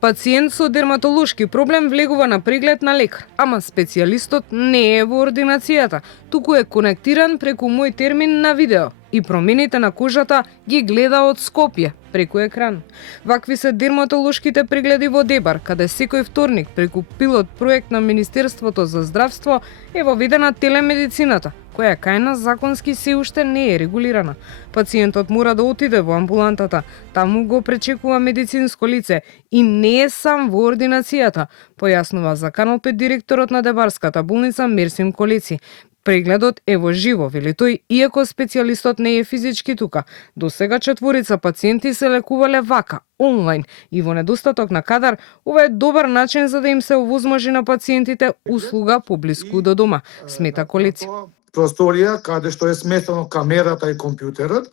Пациент со дерматолошки проблем влегува на преглед на лекар, ама специјалистот не е во ординацијата, туку е конектиран преку мој термин на видео и промените на кожата ги гледа од Скопје преку екран. Вакви се дерматолошките прегледи во Дебар, каде секој вторник преку пилот проект на Министерството за здравство е воведена телемедицината, која кај нас законски се уште не е регулирана. Пациентот мора да отиде во амбулантата, таму го пречекува медицинско лице и не е сам во ординацијата, појаснува за Канал 5 директорот на Дебарската болница Мерсим Колеци. Прегледот е во живо, вели тој, иако специјалистот не е физички тука. До сега 4 пациенти се лекувале вака, онлайн, и во недостаток на кадар, ова е добар начин за да им се овозможи на пациентите услуга поблиску до дома, смета Колеци. Просторија каде што е сместено камерата и компјутерот,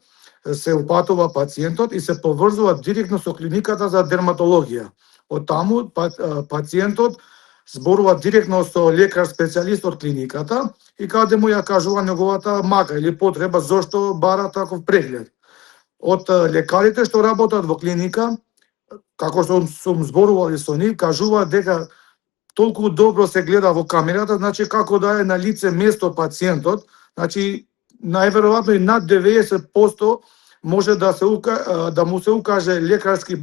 се упатува пациентот и се поврзува директно со клиниката за дерматологија. Од таму пациентот зборува директно со лекар специјалист од клиниката и каде му ја кажува неговата мака или потреба зошто бара таков преглед. Од лекарите што работат во клиника, како што сум зборувал и со нив, кажуваат дека толку добро се гледа во камерата, значи како да е на лице место пациентот, значи најверојатно и над 90% може да му се укаже лекарски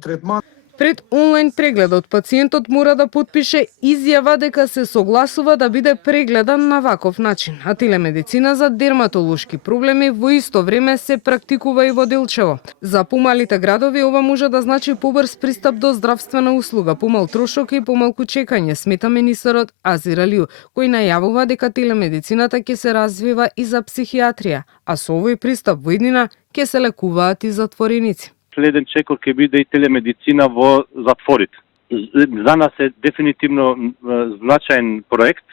третман. Пред онлайн прегледот, пациентот мора да потпише изјава дека се согласува да биде прегледан на ваков начин, а телемедицина за дерматолошки проблеми во исто време се практикува и во Делчево. За помалите градови ова може да значи побрз пристап до здравствена услуга, помал трошок и помалку чекање, смета министерот Азир Алиу, кој најавува дека телемедицината ќе се развива и за психијатрија, а со овој пристап во иднина ќе се лекуваат и затвореници. Следен чекор ќе биде и телемедицина во затворите. За нас е дефинитивно значаен проект,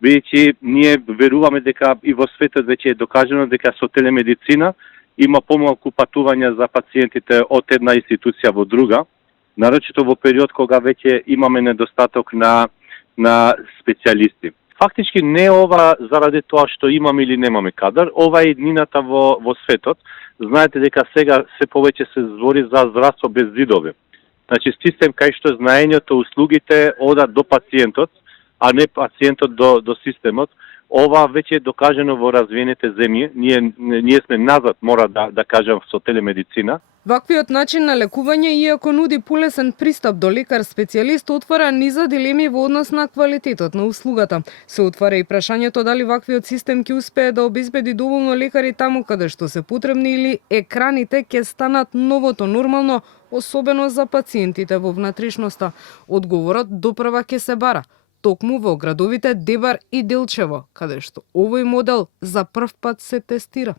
бидејќи ние веруваме дека и во светот веќе е докажано дека со телемедицина има помалку патувања за пациентите од една институција во друга, нарочито во период кога веќе имаме недостаток на специјалисти. Фактички не ова заради тоа што имаме или немаме кадар, ова е иднината во светот. Знаете дека сега се повеќе се збори за здравство без зидови. Значи систем кај што знаењето, услугите одат до пациентот, а не пациентот до системот. Ова веќе е докажано во развиените земји. Ние сме назад, мора да кажам, со телемедицина. Ваквиот начин на лекување, иако нуди полесен пристап до лекар специјалист, отвара низа дилеми во однос на квалитетот на услугата. Се отвара и прашањето дали ваквиот систем ќе успее да обезбеди доволно лекари таму каде што се потребни или екраните ќе станат новото нормално, особено за пациентите во внатрешноста. Одговорот допрва ќе се бара токму во градовите Дебар и Делчево, каде што овој модел за прв пат се тестира.